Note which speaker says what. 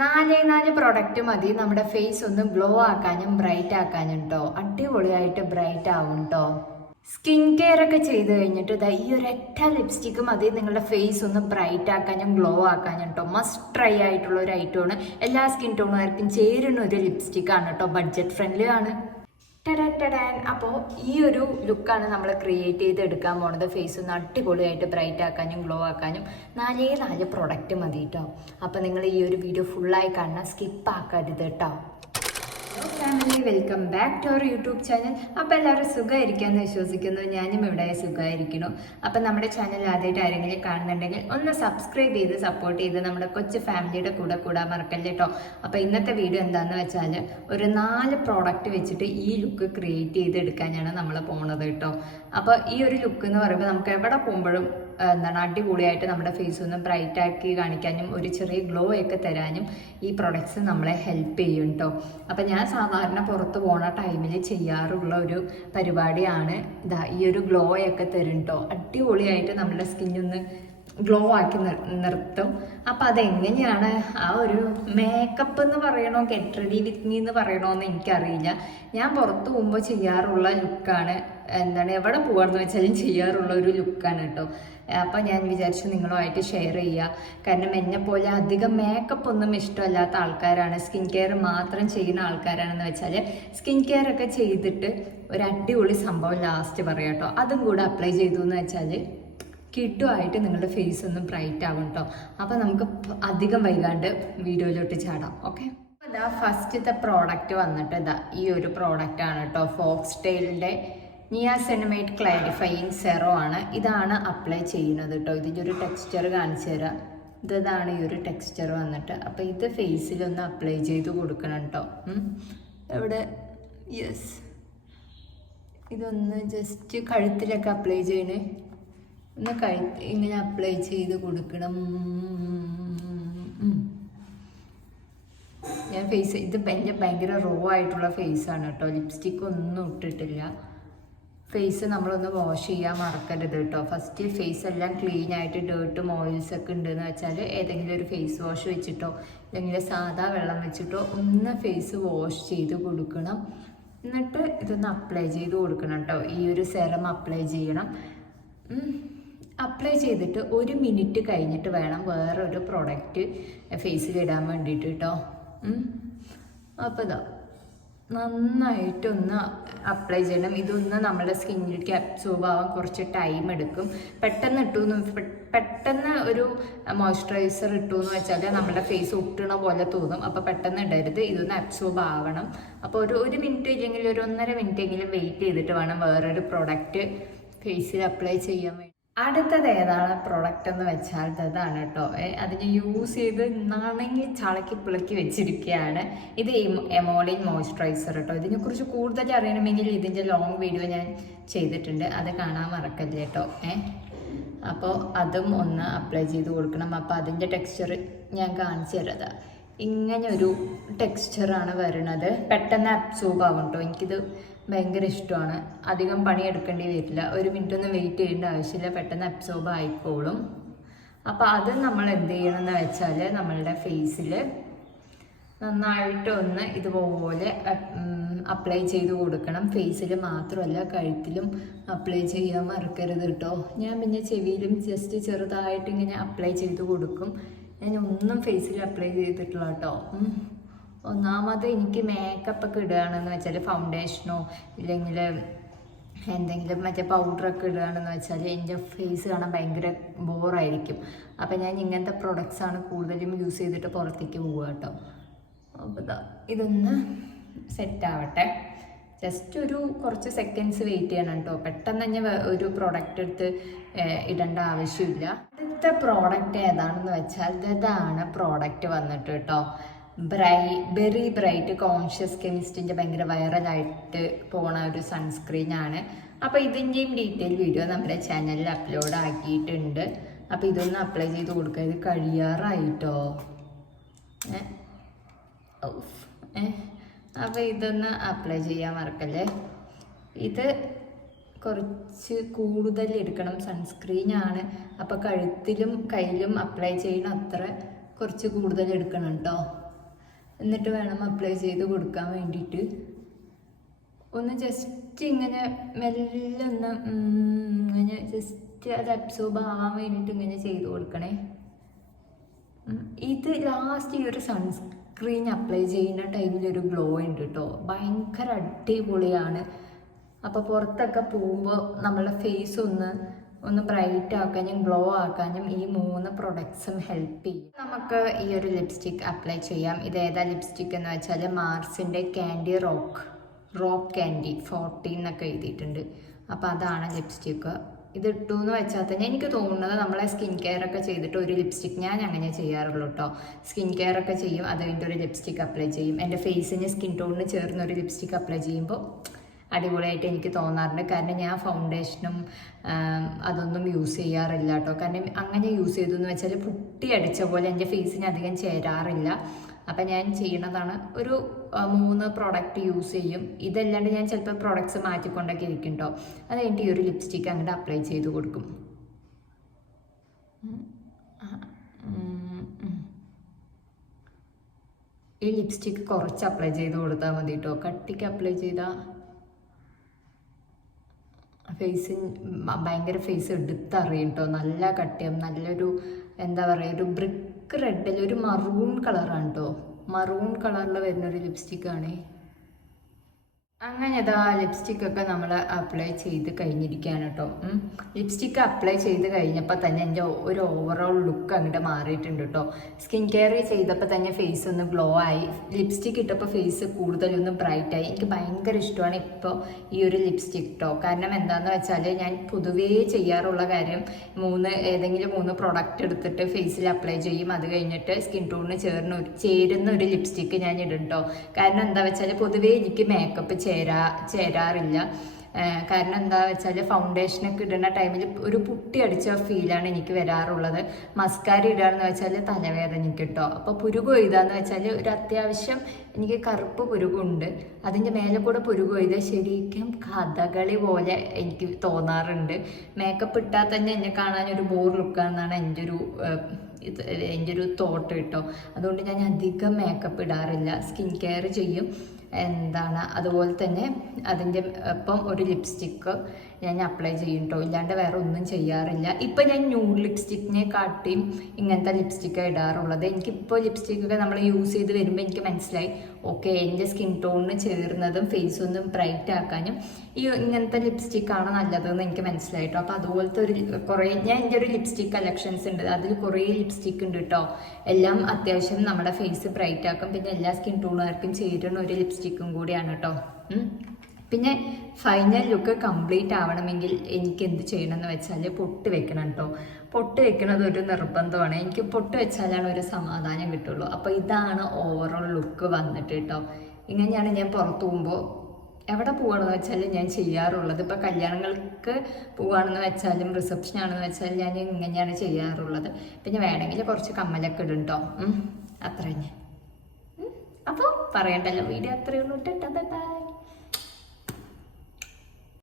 Speaker 1: നാലേ നാല് പ്രൊഡക്റ്റ് മതി. നമ്മുടെ ഫേസ് ഒന്ന് ഗ്ലോ ആക്കാനും ബ്രൈറ്റ് ആക്കാനും കേട്ടോ അടിപൊളിയായിട്ട് ബ്രൈറ്റ് ആവും കേട്ടോ സ്കിൻ കെയർ ഒക്കെ ചെയ്ത് കഴിഞ്ഞിട്ട് ഇതാ ഈ ഒരൊറ്റ ലിപ്സ്റ്റിക്ക് മതി. നിങ്ങളുടെ ഫേസ് ഒന്ന് ബ്രൈറ്റ് ആക്കാനും ഗ്ലോ ആക്കാനും കേട്ടോ മസ്റ്റ് ട്രൈ ആയിട്ടുള്ള ഒരു ഐറ്റമാണ് എല്ലാ സ്കിൻ ടോണുകാർക്കും ചേരുന്ന ഒരു ലിപ്സ്റ്റിക്കാണ് കേട്ടോ ബഡ്ജറ്റ് ഫ്രണ്ട്ലി ആണ്. അപ്പോൾ ഈ ഒരു ലുക്കാണ് നമ്മൾ ക്രിയേറ്റ് ചെയ്ത് എടുക്കാൻ പോണത്. ഫേസ് ഒന്ന് അടിപൊളിയായിട്ട് ബ്രൈറ്റ് ആക്കാനും ഗ്ലോ ആക്കാനും നാലേ നാല് പ്രൊഡക്റ്റ് മതി കേട്ടോ അപ്പോൾ നിങ്ങൾ ഈ ഒരു വീഡിയോ ഫുള്ളായി കാണണം സ്കിപ്പ് ആക്കരുത് കേട്ടോ welcome back to our YouTube channel അപ്പോൾ എല്ലാവരും സുഖമായിരിക്കാമെന്ന് വിശ്വസിക്കുന്നു. ഞാനും ഇവിടെ സുഖമായിരിക്കുന്നു. അപ്പോൾ നമ്മുടെ ചാനൽ ആദ്യമായിട്ട് ആരെങ്കിലും കാണുന്നുണ്ടെങ്കിൽ ഒന്ന് സബ്സ്ക്രൈബ് ചെയ്ത് സപ്പോർട്ട് ചെയ്ത് നമ്മുടെ കൊച്ചു ഫാമിലിയുടെ കൂടെ കൂടാൻ മറക്കല്ലേ കേട്ടോ അപ്പോൾ ഇന്നത്തെ വീഡിയോ എന്താണെന്ന് വെച്ചാൽ ഒരു നാല് പ്രോഡക്റ്റ് വെച്ചിട്ട് ഈ ലുക്ക് ക്രിയേറ്റ് ചെയ്തെടുക്കാനാണ് നമ്മൾ പോണത് കേട്ടോ അപ്പോൾ ഈ ഒരു ലുക്ക് എന്ന് പറയുമ്പോൾ നമുക്ക് എവിടെ പോകുമ്പോഴും എന്താണ് അടിപൊളിയായിട്ട് നമ്മുടെ ഫേസ് ഒന്ന് ബ്രൈറ്റ് ആക്കി കാണിക്കാനും ഒരു ചെറിയ ഗ്ലോ ഒക്കെ തരാനും ഈ പ്രൊഡക്ട്സ് നമ്മളെ ഹെൽപ്പ് ചെയ്യും കേട്ടോ അപ്പം ഞാൻ സാധാരണ പുറത്ത് പോണ ടൈമിൽ ചെയ്യാറുള്ള ഒരു പരിപാടിയാണ് ഇതാ ഈ ഒരു ഗ്ലോ ഒക്കെ തരും കേട്ടോ അടിപൊളിയായിട്ട് നമ്മുടെ സ്കിന്നൊന്ന് ഗ്ലോ ആക്കി നിർ- നിർത്തും. അപ്പം അതെങ്ങനെയാണ് ആ ഒരു മേക്കപ്പ് എന്ന് പറയണോ ഗെറ്റ് റെഡി വിത്ത് മീ എന്ന് പറയണോ എന്ന് എനിക്കറിയില്ല. ഞാൻ പുറത്ത് പോകുമ്പോൾ ചെയ്യാറുള്ള ലുക്കാണ് എന്താണ് എവിടെ പോകാമെന്ന് വെച്ചാലും ചെയ്യാറുള്ള ഒരു ലുക്കാണ് കേട്ടോ. അപ്പം ഞാൻ വിചാരിച്ചു നിങ്ങളുമായിട്ട് ഷെയർ ചെയ്യുക കാരണം എന്നെ പോലെ അധികം മേക്കപ്പ് ഒന്നും ഇഷ്ടമല്ലാത്ത ആൾക്കാരാണ്. സ്കിൻ കെയർ മാത്രം ചെയ്യുന്ന ആൾക്കാരാണെന്ന് വെച്ചാൽ സ്കിൻ കെയർ ഒക്കെ ചെയ്തിട്ട് ഒരു അടിപൊളി സംഭവം ലാസ്റ്റ് പറയാം കേട്ടോ അതും കൂടെ അപ്ലൈ ചെയ്തു എന്ന് വെച്ചാൽ കിട്ടുമായിട്ട് നിങ്ങളുടെ ഫേസ് ഒന്ന് ബ്രൈറ്റ് ആവും കേട്ടോ അപ്പോൾ നമുക്ക് അധികം വൈകാണ്ട് വീഡിയോയിലോട്ട് ചാടാം ഓക്കെ ഇതാ ഫസ്റ്റത്തെ പ്രോഡക്റ്റ് വന്നിട്ട് ഇതാ ഈ ഒരു പ്രോഡക്റ്റ് ആണ് കേട്ടോ ഫോക്സ് ടെയിലിന്റെ നിയാസെനമേറ്റ് ക്ലാരിഫയിങ് സെറോ ആണ്. ഇതാണ് അപ്ലൈ ചെയ്യുന്നത് കേട്ടോ ഇതിന്റെ ഒരു ടെക്സ്ചർ കാണിച്ചു തരാം. ഇതാണ് ഈ ഒരു ടെക്സ്ചർ വന്നിട്ട്. അപ്പോൾ ഇത് ഫേസിലൊന്ന് അപ്ലൈ ചെയ്ത് കൊടുക്കണം കേട്ടോ ഇവിടെ യെസ് ഇതൊന്ന് ജസ്റ്റ് കഴുത്തിലൊക്കെ അപ്ലൈ ചെയ്യണേ. ഒന്ന് കഴുത്ത് ഇങ്ങനെ അപ്ലൈ ചെയ്ത് കൊടുക്കണം. ഞാൻ ഫേസ് ഇത് എന്റെ ഭയങ്കര റോ ആയിട്ടുള്ള ഫേസാണ് കേട്ടോ. ലിപ്സ്റ്റിക് ഒന്നും ഇട്ടിട്ടില്ല. ഫേസ് നമ്മളൊന്ന് വാഷ് ചെയ്യാൻ മറക്കരുത് കേട്ടോ. ഫസ്റ്റ് ഫേസ് എല്ലാം ക്ലീൻ ആയിട്ട് ഡേർട്ടും ഓയിൽസ് ഒക്കെ ഉണ്ടെന്ന് വെച്ചാൽ ഏതെങ്കിലും ഒരു ഫേസ് വാഷ് വെച്ചിട്ടോ അല്ലെങ്കിൽ സാധാ വെള്ളം വെച്ചിട്ടോ ഒന്ന് ഫേസ് വാഷ് ചെയ്ത് കൊടുക്കണം. എന്നിട്ട് ഇതൊന്ന് അപ്ലൈ ചെയ്ത് കൊടുക്കണം കേട്ടോ. ഈ ഒരു സെറം അപ്ലൈ ചെയ്യണം. അപ്ലൈ ചെയ്തിട്ട് ഒരു മിനിറ്റ് കഴിഞ്ഞിട്ട് വേണം വേറൊരു പ്രോഡക്റ്റ് ഫേസിൽ ഇടാൻ വേണ്ടിയിട്ട് കേട്ടോ അപ്പോൾ ഇതാ നന്നായിട്ടൊന്ന് അപ്ലൈ ചെയ്യണം. ഇതൊന്ന് നമ്മുടെ സ്കിന്നിലേക്ക് അബ്സോർബ് ആവാൻ കുറച്ച് ടൈം എടുക്കും. പെട്ടെന്ന് ഇട്ടു പെട്ടെന്ന് ഒരു മോയ്സ്ചറൈസർ ഇട്ടു എന്ന് വെച്ചാൽ നമ്മുടെ ഫേസ് ഒട്ടണ പോലെ തോന്നും. അപ്പോൾ പെട്ടെന്ന് ഇടരുത്. ഇതൊന്ന് അബ്സോർബ് ആവണം. അപ്പോൾ ഒരു ഒരു മിനിറ്റ് ഇല്ലെങ്കിൽ ഒരു ഒന്നര മിനിറ്റ് എങ്കിലും വെയിറ്റ് ചെയ്തിട്ട് വേണം വേറൊരു പ്രോഡക്റ്റ് ഫേസിൽ അപ്ലൈ ചെയ്യാൻ വേണ്ടി അടുത്തത് ഏതാണ്? പ്രൊഡക്റ്റ് എന്ന് വെച്ചാൽ ഇതാണ് കേട്ടോ. അത് അതിന് യൂസ് ചെയ്ത് നണങ്ങി ചളക്കി പിളക്കി വെച്ചിരിക്കുകയാണ് ഇത് എമോളിൻ മോയ്സ്ചറൈസർ കേട്ടോ. ഇതിനെക്കുറിച്ച് കൂടുതൽ അറിയണമെങ്കിൽ ഇതിന്റെ ലോങ് വീഡിയോ ഞാൻ ചെയ്തിട്ടുണ്ട്. അത് കാണാൻ മറക്കല്ലേ കേട്ടോ. ഏ അപ്പോൾ അതും ഒന്ന് അപ്ലൈ ചെയ്ത് കൊടുക്കണം. അപ്പോൾ അതിന്റെ ടെക്സ്ചർ ഞാൻ കാണിച്ചു തരത് ഇങ്ങനെ ഒരു ടെക്സ്ചറാണ് വരുന്നത് പെട്ടെന്ന് അബ്സോർബ് ആവും കേട്ടോ എനിക്കിത് ഭയങ്കര ഇഷ്ടമാണ്. അധികം പണിയെടുക്കേണ്ടി വരില്ല. ഒരു മിനിറ്റ് ഒന്നും വെയിറ്റ് ചെയ്യേണ്ട ആവശ്യമില്ല. പെട്ടെന്ന് അബ്സോർബ് ആയിക്കോളും. അപ്പോൾ അത് നമ്മൾ എന്ത് ചെയ്യണം എന്ന് വെച്ചാൽ നമ്മളുടെ ഫേസിൽ നന്നായിട്ട് ഒന്ന് ഇതുപോലെ അപ്ലൈ ചെയ്ത് കൊടുക്കണം. ഫേസിൽ മാത്രമല്ല കഴുത്തിലും അപ്ലൈ ചെയ്യാൻ മറക്കരുത് കേട്ടോ ഞാൻ പിന്നെ ചെവിയിലും ജസ്റ്റ് ചെറുതായിട്ട് ഇങ്ങനെ അപ്ലൈ ചെയ്ത് കൊടുക്കും. ഞാൻ ഒന്നും ഫേസിൽ അപ്ലൈ ചെയ്തിട്ടില്ല കേട്ടോ. ഒന്നാമത് എനിക്ക് മേക്കപ്പ് ഒക്കെ ഇടുകയാണെന്ന് വെച്ചാൽ ഫൗണ്ടേഷനോ ഇല്ലെങ്കിൽ എന്തെങ്കിലും മറ്റേ പൗഡറൊക്കെ ഇടുകയാണെന്ന് വെച്ചാൽ എന്റെ ഫേസ് കാണാൻ ഭയങ്കര ബോറായിരിക്കും അപ്പം ഞാൻ ഇങ്ങനത്തെ പ്രൊഡക്ട്സാണ് കൂടുതലും യൂസ് ചെയ്തിട്ട് പുറത്തേക്ക് പോവുക കേട്ടോ. അപ്പോൾ ഇതാ ഇതൊന്ന് സെറ്റ് ആവട്ടെ. ജസ്റ്റ് ഒരു കുറച്ച് സെക്കൻഡ്സ് വെയിറ്റ് ചെയ്യണം കേട്ടോ. പെട്ടെന്ന് തന്നെ ഒരു പ്രോഡക്റ്റ് എടുത്ത് ഇടേണ്ട ആവശ്യമില്ല. അടുത്ത പ്രോഡക്റ്റ് ഏതാണെന്ന് വെച്ചാൽ ഇതാണ് പ്രോഡക്റ്റ് വന്നിട്ട് കേട്ടോ. ബ്രൈ ബെറി ബ്രൈറ്റ് കോൺഷ്യസ് കെമിസ്റ്റിന്റെ ഭയങ്കര വൈറലായിട്ട് പോണ ഒരു സൺസ്ക്രീനാണ് അപ്പോൾ ഇതിന്റെയും ഡീറ്റെയിൽ വീഡിയോ നമ്മുടെ ചാനലിൽ അപ്ലോഡ് ആക്കിയിട്ടുണ്ട്. അപ്പോൾ ഇതൊന്ന് അപ്ലൈ ചെയ്ത് കൊടുക്കുക. ഇത് കഴിയാറായിട്ടോ. അപ്പോൾ ഇതൊന്ന് അപ്ലൈ ചെയ്യാൻ മറക്കല്ലേ? ഇത് കുറച്ച് കൂടുതൽ എടുക്കണം. സൺസ്ക്രീൻ ആണ്. അപ്പോൾ കഴുത്തിലും കയ്യിലും അപ്ലൈ ചെയ്യണം അത്ര കുറച്ച് കൂടുതൽ എടുക്കണം കേട്ടോ എന്നിട്ട് വേണം അപ്ലൈ ചെയ്ത് കൊടുക്കാൻ വേണ്ടിയിട്ട്. ഒന്ന് ജസ്റ്റ് ഇങ്ങനെ മെല്ലെ ഒന്ന് ഇങ്ങനെ ജസ്റ്റ് അത് അബ്സോർബ് ആവാൻ വേണ്ടിയിട്ട് ഇങ്ങനെ ചെയ്ത് കൊടുക്കണേ. ഇത് ലാസ്റ്റ് ഈ ഒരു സൺസ്ക്രീൻ അപ്ലൈ ചെയ്യുന്ന ടൈമിൽ ഒരു ഗ്ലോ ഉണ്ട് കേട്ടോ ഭയങ്കര അടിപൊളിയാണ്. അപ്പോൾ പുറത്തൊക്കെ പോകുമ്പോൾ നമ്മളുടെ ഫേസ് ഒന്ന് ഒന്ന് ബ്രൈറ്റ് ആക്കാനും ഗ്ലോ ആക്കാനും ഈ മൂന്ന് പ്രൊഡക്ട്സും ഹെൽപ്പ് ചെയ്യും. നമുക്ക് ഈ ഒരു ലിപ്സ്റ്റിക് അപ്ലൈ ചെയ്യാം. ഇത് ഏതാ ലിപ്സ്റ്റിക് എന്ന് വെച്ചാൽ മാർസിന്റെ candy rock rock candy fourteen എന്നൊക്കെ എഴുതിയിട്ടുണ്ട്. അപ്പോൾ അതാണ് ലിപ്സ്റ്റിക്ക് ഇത് ഇട്ടു എന്ന് വെച്ചാൽ തന്നെ എനിക്ക് തോന്നുന്നത് നമ്മളെ സ്കിൻ കെയർ ഒക്കെ ചെയ്തിട്ട് ഒരു ലിപ്സ്റ്റിക് ഞാൻ അങ്ങനെ ചെയ്യാറുള്ളൂ കേട്ടോ സ്കിൻ കെയർ ഒക്കെ ചെയ്യും അത് കഴിഞ്ഞിട്ട് ഒരു ലിപ്സ്റ്റിക് അപ്ലൈ ചെയ്യും. എന്റെ ഫേസിന് സ്കിൻ ടോണിന് ചേർന്ന് ഒരു ലിപ്സ്റ്റിക് അപ്ലൈ ചെയ്യുമ്പോൾ അടിപൊളിയായിട്ട് എനിക്ക് തോന്നാറുണ്ട്. കാരണം ഞാൻ ഫൗണ്ടേഷനും അതൊന്നും യൂസ് ചെയ്യാറില്ല കേട്ടോ. കാരണം അങ്ങനെ യൂസ് ചെയ്തു എന്ന് വെച്ചാൽ പുട്ടി അടിച്ച പോലെ എന്റെ ഫേസിന് അധികം ചേരാറില്ല. അപ്പം ഞാൻ ചെയ്യണതാണ് ഒരു മൂന്ന് പ്രോഡക്റ്റ് യൂസ് ചെയ്യും. ഇതല്ലാണ്ട് ഞാൻ ചിലപ്പോൾ പ്രോഡക്ട്സ് മാറ്റിക്കൊണ്ടൊക്കെ ഇരിക്കും കേട്ടോ അത് കഴിഞ്ഞിട്ട് ഈ ഒരു ലിപ്സ്റ്റിക്ക് അങ്ങോട്ട് അപ്ലൈ ചെയ്ത് കൊടുക്കും. ഈ ലിപ്സ്റ്റിക്ക് കുറച്ച് അപ്ലൈ ചെയ്ത് കൊടുത്താൽ മതി കേട്ടോ കട്ടിക്ക് അപ്ലൈ ചെയ്താൽ ഫേസ് ഭയങ്കര ഫേസ് എടുത്തറിയും കേട്ടോ നല്ല കട്ടിയും നല്ലൊരു എന്താ പറയുക ഒരു ബ്രിക്ക് റെഡിൽ ഒരു മറൂൺ കളറാണ് കേട്ടോ മറൂൺ കളറിൽ വരുന്ന ഒരു ലിപ്സ്റ്റിക്കാണേ അങ്ങനെ ഇതാ ലിപ്സ്റ്റിക് ഒക്കെ നമ്മൾ അപ്ലൈ ചെയ്ത് കഴിഞ്ഞിരിക്കുകയാണ് കേട്ടോ ലിപ്സ്റ്റിക് അപ്ലൈ ചെയ്ത് കഴിഞ്ഞപ്പോൾ തന്നെ എന്റെ ഒരു ഓവറോൾ ലുക്ക് അങ്ങോട്ട് മാറിയിട്ടുണ്ട് കേട്ടോ സ്കിൻ കെയർ ചെയ്തപ്പോൾ തന്നെ ഫേസ് ഒന്ന് ഗ്ലോ ആയി. ലിപ്സ്റ്റിക് ഇട്ടപ്പോൾ ഫേസ് കൂടുതലൊന്ന് ബ്രൈറ്റ് ആയി. എനിക്ക് ഭയങ്കര ഇഷ്ടമാണ് ഇപ്പോൾ ഈ ഒരു ലിപ്സ്റ്റിക് കേട്ടോ കാരണം എന്താണെന്ന് വെച്ചാൽ ഞാൻ പൊതുവേ ചെയ്യാറുള്ള കാര്യം മൂന്ന് ഏതെങ്കിലും മൂന്ന് പ്രൊഡക്റ്റ് എടുത്തിട്ട് ഫേസിൽ അപ്ലൈ ചെയ്യും. അത് കഴിഞ്ഞിട്ട് സ്കിൻ ടോണിന് ചേർന്ന് ചേരുന്ന ഒരു ലിപ്സ്റ്റിക്ക് ഞാൻ ഇടും കേട്ടോ കാരണം എന്താ വെച്ചാൽ പൊതുവേ എനിക്ക് മേക്കപ്പ് ചേരാ ചേരാറില്ല. കാരണം എന്താ വെച്ചാൽ ഫൗണ്ടേഷനൊക്കെ ഇടുന്ന ടൈമിൽ ഒരു പുട്ടി അടിച്ച ഫീലാണ് എനിക്ക് വരാറുള്ളത്. മസ്കാര ഇടുകയെന്ന് വെച്ചാൽ തലവേദന കിട്ടോ അപ്പോൾ പുരുക് കൊയ്താന്ന് വെച്ചാൽ ഒരു അത്യാവശ്യം എനിക്ക് കറുപ്പ് പുരുകുണ്ട്. അതിന്റെ മേലെ കൂടെ പുരുക് കൊയ്ത ശരിക്കും കഥകളി പോലെ എനിക്ക് തോന്നാറുണ്ട്. മേക്കപ്പ് ഇട്ടാൽ തന്നെ എന്നെ കാണാൻ ഒരു ബോർ ലുക്കാണെന്നാണ് എന്റെ ഒരു എന്റെ ഒരു തോട്ട് കിട്ടോ. അതുകൊണ്ട് ഞാൻ അധികം മേക്കപ്പ് ഇടാറില്ല. സ്കിൻ കെയർ ചെയ്യും. എന്താണ്? അതുപോലെ തന്നെ അതിന്റെ ഒപ്പം ഒരു ലിപ്സ്റ്റിക്ക് ഞാൻ അപ്ലൈ ചെയ്യും കേട്ടോ ഇല്ലാണ്ട് വേറെ ഒന്നും ചെയ്യാറില്ല. ഇപ്പം ഞാൻ ന്യൂഡ് ലിപ്സ്റ്റിക്കിനെ കാട്ടിയും ഇങ്ങനത്തെ ലിപ്സ്റ്റിക്കാണ് ഇടാറുള്ളത്. എനിക്കിപ്പോൾ ലിപ്സ്റ്റിക്കൊക്കെ നമ്മൾ യൂസ് ചെയ്ത് വരുമ്പോൾ എനിക്ക് മനസ്സിലായി. ഓക്കെ എന്റെ സ്കിൻ ടോണിന് ചേർന്നതും ഫേസ് ഒന്നും ബ്രൈറ്റ് ആക്കാനും ഈ ഇങ്ങനത്തെ ലിപ്സ്റ്റിക്കാണ് നല്ലതെന്ന് എനിക്ക് മനസ്സിലായിട്ടോ അപ്പോൾ അതുപോലത്തെ ഒരു കുറേ ഞാൻ എന്റെ ഒരു ലിപ്സ്റ്റിക് കളക്ഷൻസ് ഉണ്ട്. അതിൽ കുറേ ലിപ്സ്റ്റിക് ഉണ്ട് കേട്ടോ എല്ലാം അത്യാവശ്യം നമ്മുടെ ഫേസ് ബ്രൈറ്റ് ആക്കും. പിന്നെ എല്ലാ സ്കിൻ ടോണുകാർക്കും ചേരുന്ന ഒരു ലിപ്സ്റ്റിക്കും കൂടിയാണ് കേട്ടോ. പിന്നെ ഫൈനൽ ലുക്ക് കംപ്ലീറ്റ് ആവണമെങ്കിൽ എനിക്ക് എന്ത് ചെയ്യണമെന്ന് വെച്ചാൽ പൊട്ട് വെക്കണം കേട്ടോ പൊട്ട് വെക്കുന്നത് ഒരു നിർബന്ധമാണ്. എനിക്ക് പൊട്ട് വെച്ചാലാണ് ഒരു സമാധാനം കിട്ടുള്ളൂ. അപ്പോൾ ഇതാണ് ഓവറോൾ ലുക്ക് വന്നിട്ട് കേട്ടോ ഇങ്ങനെയാണ് ഞാൻ പുറത്തു പോകുമ്പോൾ എവിടെ പോവാണെന്ന് വെച്ചാൽ ഞാൻ ചെയ്യാറുള്ളത്. ഇപ്പോൾ കല്യാണങ്ങൾക്ക് പോവാണെന്ന് വെച്ചാലും റിസപ്ഷൻ ആണെന്ന് വെച്ചാൽ ഞാൻ ഇങ്ങനെയാണ് ചെയ്യാറുള്ളത്. പിന്നെ വേണമെങ്കിൽ കുറച്ച് കമ്മലൊക്കെ ഇടും കേട്ടോ അത്ര തന്നെ പറയണ്ടല്ലോ. വീഡിയോ അത്രയുള്ളൂ ടാ ബൈ